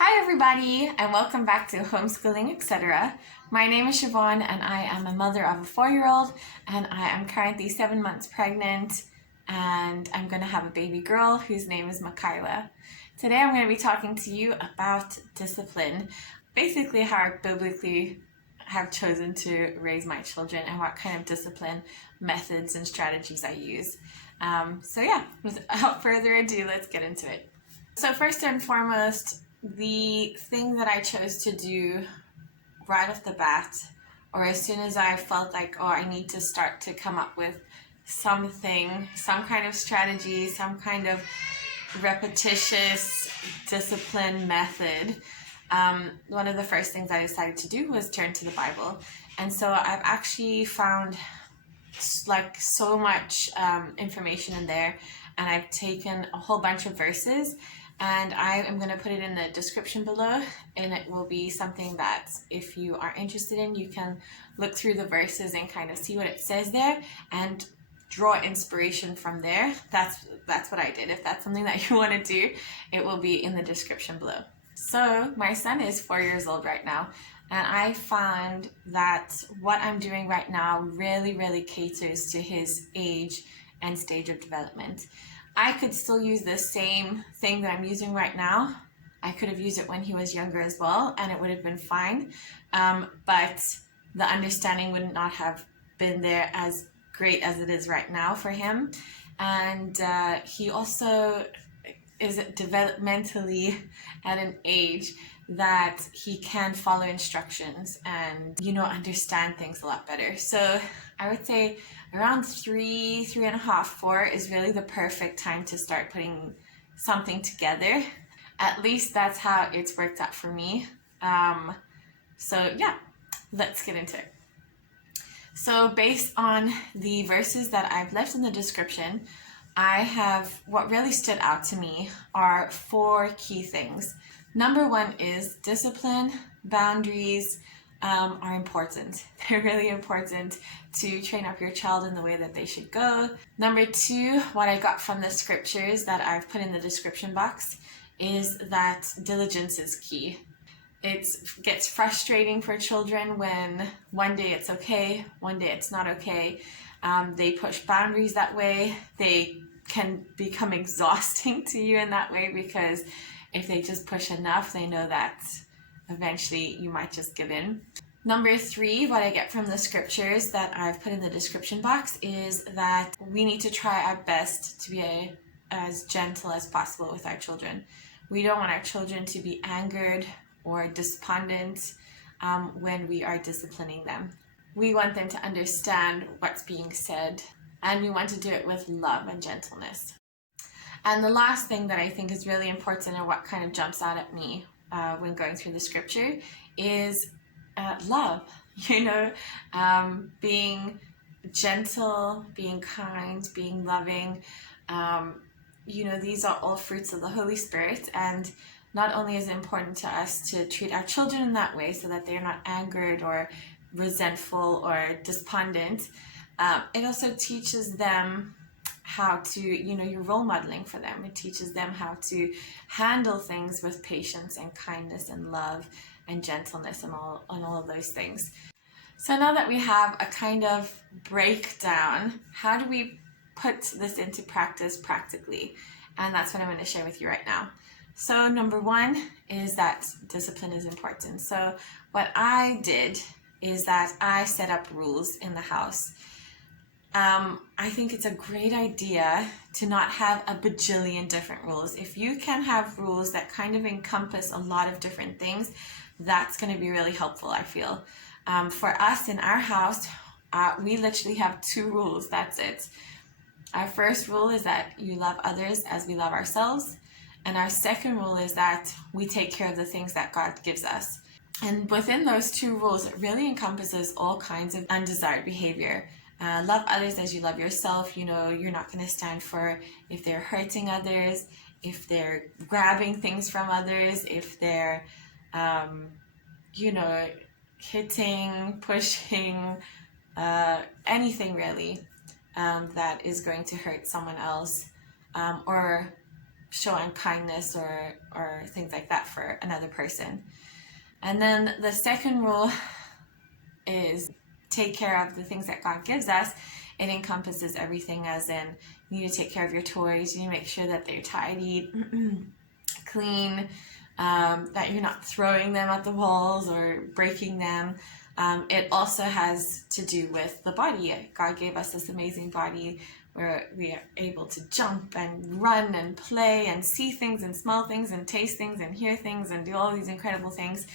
Hi everybody, and welcome back to Homeschooling, etc. My name is Siobhan, and I am a mother of a 4-year-old, and I am currently 7 months pregnant, and I'm going to have a baby girl whose name is Michaela. Today I'm going to be talking to you about discipline, basically how I biblically have chosen to raise my children and what kind of discipline methods and strategies I use. Without further ado, let's get into it. So first and foremost, the thing that I chose to do right off the bat, or as soon as I felt like, I need to start to come up with something, some kind of strategy, some kind of repetitious discipline method, one of the first things I decided to do was turn to the Bible. And so I've actually found so much information in there, and I've taken a whole bunch of verses, and I am going to put it in the description below, and it will be something that if you are interested in, you can look through the verses and kind of see what it says there and draw inspiration from there. That's what I did. If that's something that you want to do, it will be in the description below. So my son is 4 years old right now, and I found that what I'm doing right now really caters to his age and stage of development. I could still use the same thing that I'm using right now. I could have used it when he was younger as well, and it would have been fine. But the understanding would not have been there as great as it is right now for him. And he also is developmentally at an age that he can follow instructions and, understand things a lot better. So I would say around 3.5, 4 is really the perfect time to start putting something together. At least that's how it's worked out for me. Let's get into it. So based on the verses that I've left in the description, what really stood out to me are 4 key things. Number 1 is discipline. Boundaries are important. They're really important to train up your child in the way that they should go. Number 2, what I got from the scriptures that I've put in the description box is that diligence is key. It gets frustrating for children when one day it's okay, one day it's not okay. They push boundaries that way. They can become exhausting to you in that way, because if they just push enough, they know that eventually you might just give in. Number 3, what I get from the scriptures that I've put in the description box is that we need to try our best to be as gentle as possible with our children. We don't want our children to be angered or despondent when we are disciplining them. We want them to understand what's being said, and we want to do it with love and gentleness. And the last thing that I think is really important, and what kind of jumps out at me when going through the scripture, is love. Being gentle, being kind, being loving. These are all fruits of the Holy Spirit, and not only is it important to us to treat our children in that way so that they're not angered or resentful or despondent, it also teaches them how to, you're role modeling for them. It teaches them how to handle things with patience and kindness and love and gentleness and all of those things. So now that we have a kind of breakdown, how do we put this into practice practically? And that's what I'm going to share with you right now. So number 1 is that discipline is important. So what I did is that I set up rules in the house. I think it's a great idea to not have a bajillion different rules. If you can have rules that kind of encompass a lot of different things, that's going to be really helpful, I feel. For us in our house, we literally have 2 rules. That's it. Our first rule is that you love others as we love ourselves. And our second rule is that we take care of the things that God gives us. And within those 2 rules, it really encompasses all kinds of undesired behavior. Love others as you love yourself. You're not going to stand for if they're hurting others, if they're grabbing things from others, if they're, hitting, pushing, anything really that is going to hurt someone else, or show unkindness or things like that for another person. And then the second rule is take care of the things that God gives us. It encompasses everything, as in you need to take care of your toys, you need to make sure that they're tidy, clean, that you're not throwing them at the walls or breaking them. It also has to do with the body. God gave us this amazing body where we are able to jump and run and play and see things and smell things and taste things and hear things and do all these incredible things.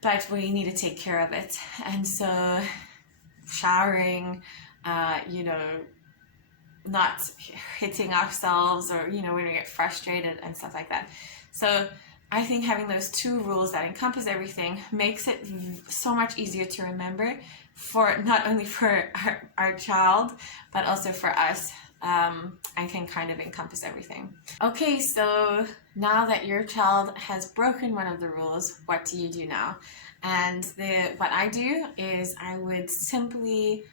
But we need to take care of it. And so showering, not hitting ourselves, or, when we get frustrated and stuff like that. So I think having those two rules that encompass everything makes it so much easier to remember, for not only for our child, but also for us, and can kind of encompass everything. Okay, so now that your child has broken one of the rules, what do you do now? And what I do is I would simply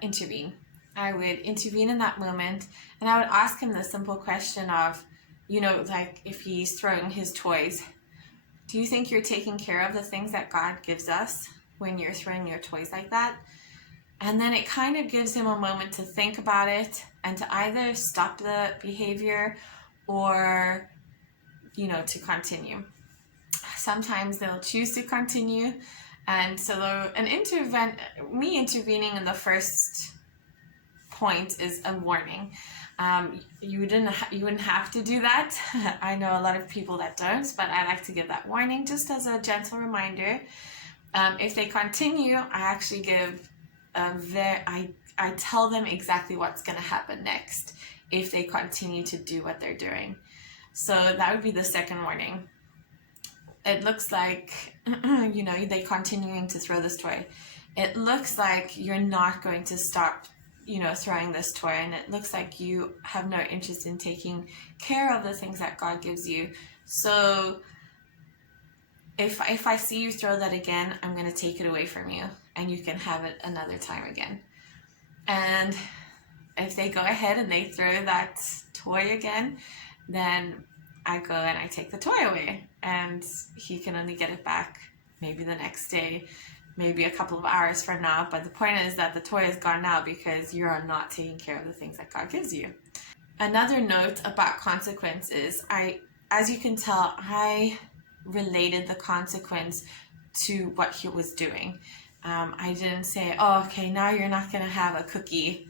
intervene. I would intervene in that moment, and I would ask him the simple question of, like if he's throwing his toys, do you think you're taking care of the things that God gives us when you're throwing your toys like that? And then it kind of gives him a moment to think about it and to either stop the behavior or, to continue. Sometimes they'll choose to continue. And so me intervening in the first point is a warning. You wouldn't have to do that. I know a lot of people that don't, but I like to give that warning just as a gentle reminder. If they continue, I actually give I tell them exactly what's going to happen next if they continue to do what they're doing. So that would be the second warning. It looks like, they continuing to throw this toy. It looks like you're not going to stop, throwing this toy, and it looks like you have no interest in taking care of the things that God gives you. So if I see you throw that again, I'm going to take it away from you, and you can have it another time again. And if they go ahead and they throw that toy again, then I go and I take the toy away, and he can only get it back maybe the next day, maybe a couple of hours from now. But the point is that the toy is gone now because you are not taking care of the things that God gives you. Another note about consequences, as you can tell, I related the consequence to what he was doing. I didn't say, oh, okay, now you're not going to have a cookie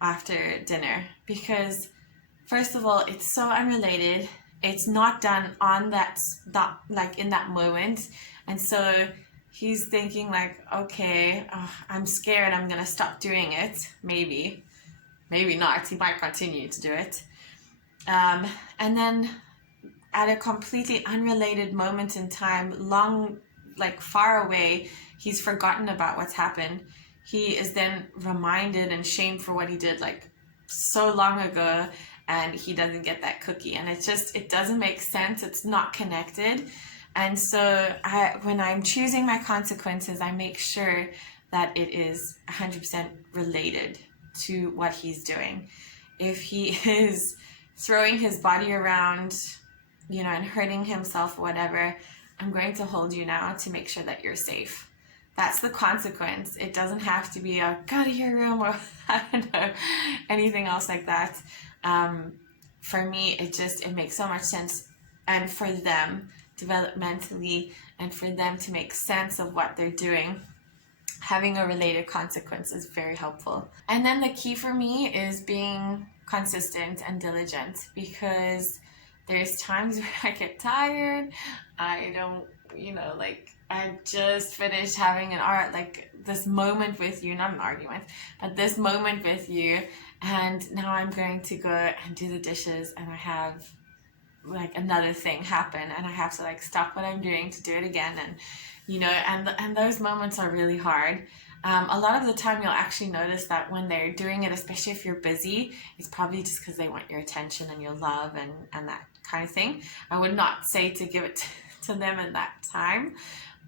after dinner, because first of all, it's so unrelated. It's not done on that like in that moment. And so he's thinking like, okay, I'm scared, I'm going to stop doing it. Maybe not. He might continue to do it. And then at a completely unrelated moment in time, far away, he's forgotten about what's happened. He is then reminded and shamed for what he did so long ago, and he doesn't get that cookie. And it doesn't make sense. It's not connected. And so when I'm choosing my consequences, I make sure that it is 100% related to what he's doing. If he is throwing his body around, and hurting himself or whatever, I'm going to hold you now to make sure that you're safe. That's the consequence. It doesn't have to be a go to your room or I don't know, anything else like that. For me, it makes so much sense, and for them developmentally, and for them to make sense of what they're doing, having a related consequence is very helpful. And then the key for me is being consistent and diligent, because there's times where I get tired. I don't, I just finished having this moment with you, not an argument, but this moment with you, and now I'm going to go and do the dishes, and I have another thing happen, and I have to stop what I'm doing to do it again, and those moments are really hard. A lot of the time you'll actually notice that when they're doing it, especially if you're busy, it's probably just because they want your attention and your love and that kind of thing. I would not say to give it to them in that time,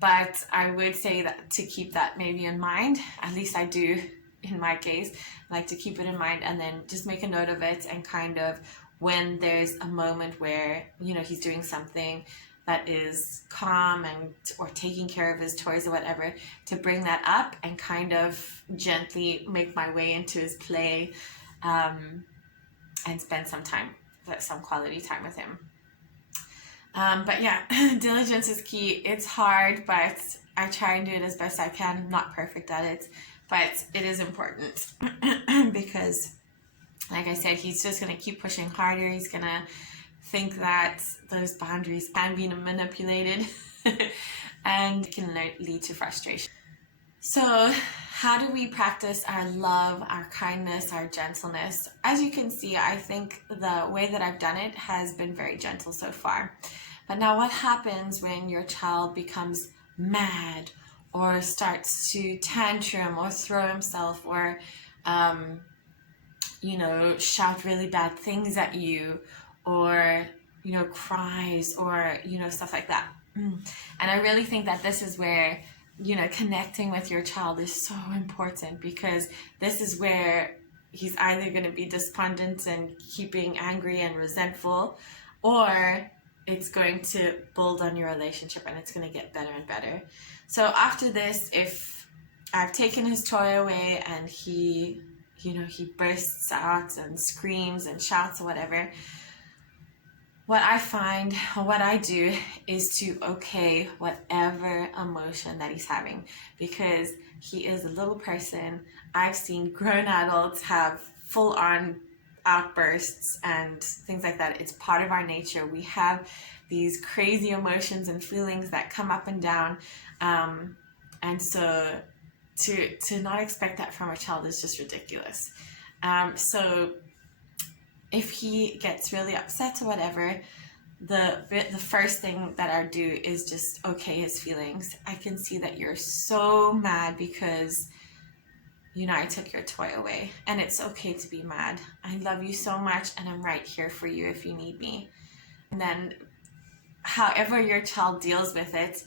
but I would say that to keep that maybe in mind. At least I do in my case, like to keep it in mind, and then just make a note of it and kind of when there's a moment where, he's doing something that is calm and or taking care of his toys or whatever, to bring that up and kind of gently make my way into his play, and spend some quality time with him. But yeah, diligence is key. It's hard, but I try and do it as best I can. I'm not perfect at it, but it is important because, like I said, he's just going to keep pushing harder. He's going to think that those boundaries can be manipulated and can lead to frustration. So how do we practice our love, our kindness, our gentleness? As you can see, I think the way that I've done it has been very gentle so far. But now what happens when your child becomes mad or starts to tantrum or throw himself or, shout really bad things at you, or, cries, or, stuff like that? And I really think that this is where, connecting with your child is so important, because this is where he's either going to be despondent and keeping angry and resentful, or it's going to build on your relationship and it's going to get better and better. So after this, if I've taken his toy away and he bursts out and screams and shouts or whatever, what I find, or what I do, is to okay whatever emotion that he's having, because he is a little person. I've seen grown adults have full-on outbursts and things like that. It's part of our nature. We have these crazy emotions and feelings that come up and down, and so to not expect that from a child is just ridiculous. So if he gets really upset or whatever, the first thing that I do is just okay his feelings. I can see that you're so mad because I took your toy away, and it's okay to be mad. I love you so much, and I'm right here for you if you need me. And then however your child deals with it,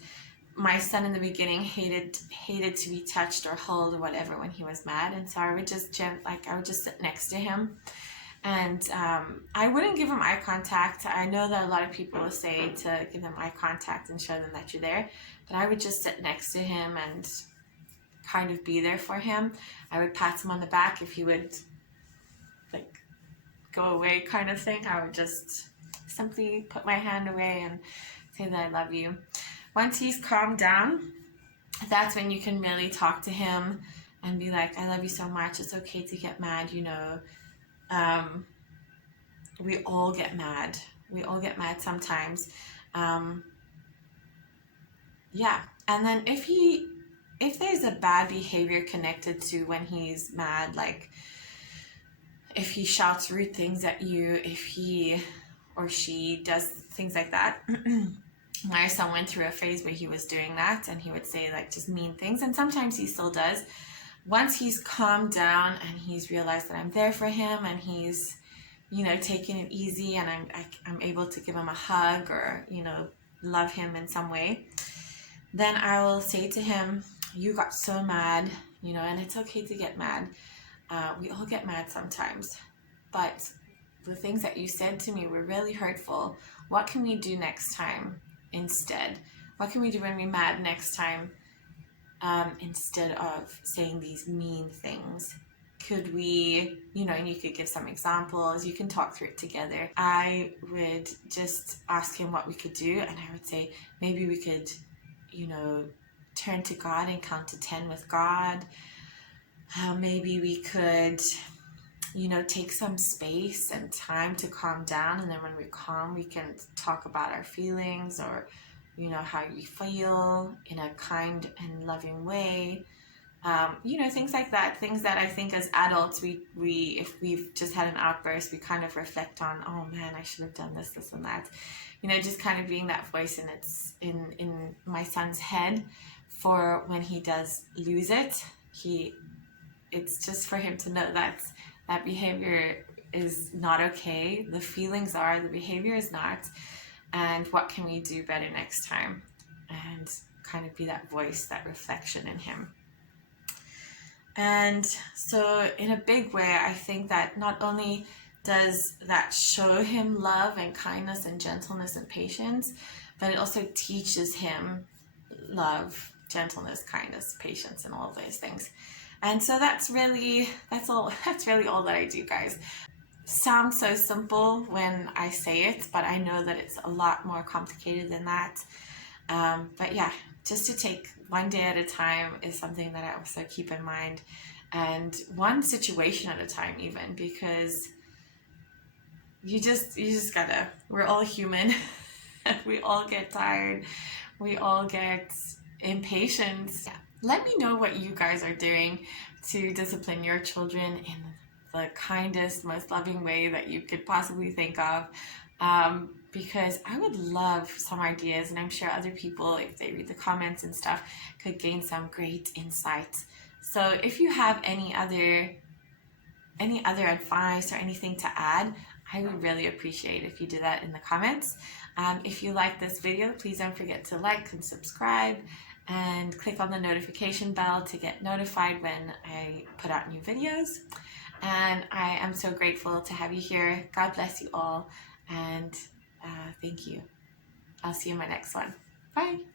my son in the beginning hated to be touched or held or whatever when he was mad, and so I would just sit next to him, and I wouldn't give him eye contact. I know that a lot of people will say to give them eye contact and show them that you're there, but I would just sit next to him and kind of be there for him. I would pat him on the back if he would go away, kind of thing. I would just simply put my hand away and say that I love you. Once he's calmed down, that's when you can really talk to him and be like, I love you so much. It's okay to get mad, we all get mad. We all get mad sometimes. Yeah. And then if there's a bad behavior connected to when he's mad, like if he shouts rude things at you, if he or she does things like that. My son went through a phase where he was doing that, and he would say just mean things, and sometimes he still does. Once he's calmed down and he's realized that I'm there for him, and he's taking it easy, and I'm able to give him a hug or love him in some way, then I will say to him, you got so mad, and it's okay to get mad. We all get mad sometimes, but the things that you said to me were really hurtful. What can we do next time instead? What can we do when we're mad next time, instead of saying these mean things? Could we, and you could give some examples, you can talk through it together. I would just ask him what we could do, and I would say, maybe we could, turn to God and count to 10 with God. Maybe we could, take some space and time to calm down, and then when we're calm, we can talk about our feelings, or, how we feel in a kind and loving way. Things like that, things that I think as adults, we if we've just had an outburst, we kind of reflect on, oh man, I should have done this and that, just kind of being that voice in my son's head for when he does lose it. It's just for him to know that behavior is not okay. The feelings are, the behavior is not, and what can we do better next time? And kind of be that voice, that reflection in him. And so in a big way, I think that not only does that show him love and kindness and gentleness and patience, but it also teaches him love, gentleness, kindness, patience, and all of those things. And so that's really all that I do, guys. Sounds so simple when I say it, but I know that it's a lot more complicated than that. But yeah, just to take one day at a time is something that I also keep in mind, and one situation at a time, even, because you just gotta, we're all human. We all get tired, we all get impatient. Yeah. Let me know what you guys are doing to discipline your children in the kindest, most loving way that you could possibly think of, because I would love some ideas, and I'm sure other people, if they read the comments and stuff, could gain some great insights. So if you have any other advice or anything to add, I would really appreciate if you do that in the comments. If you like this video, please don't forget to like and subscribe and click on the notification bell to get notified when I put out new videos. And I am so grateful to have you here. God bless you all, and thank you. I'll see you in my next one. Bye.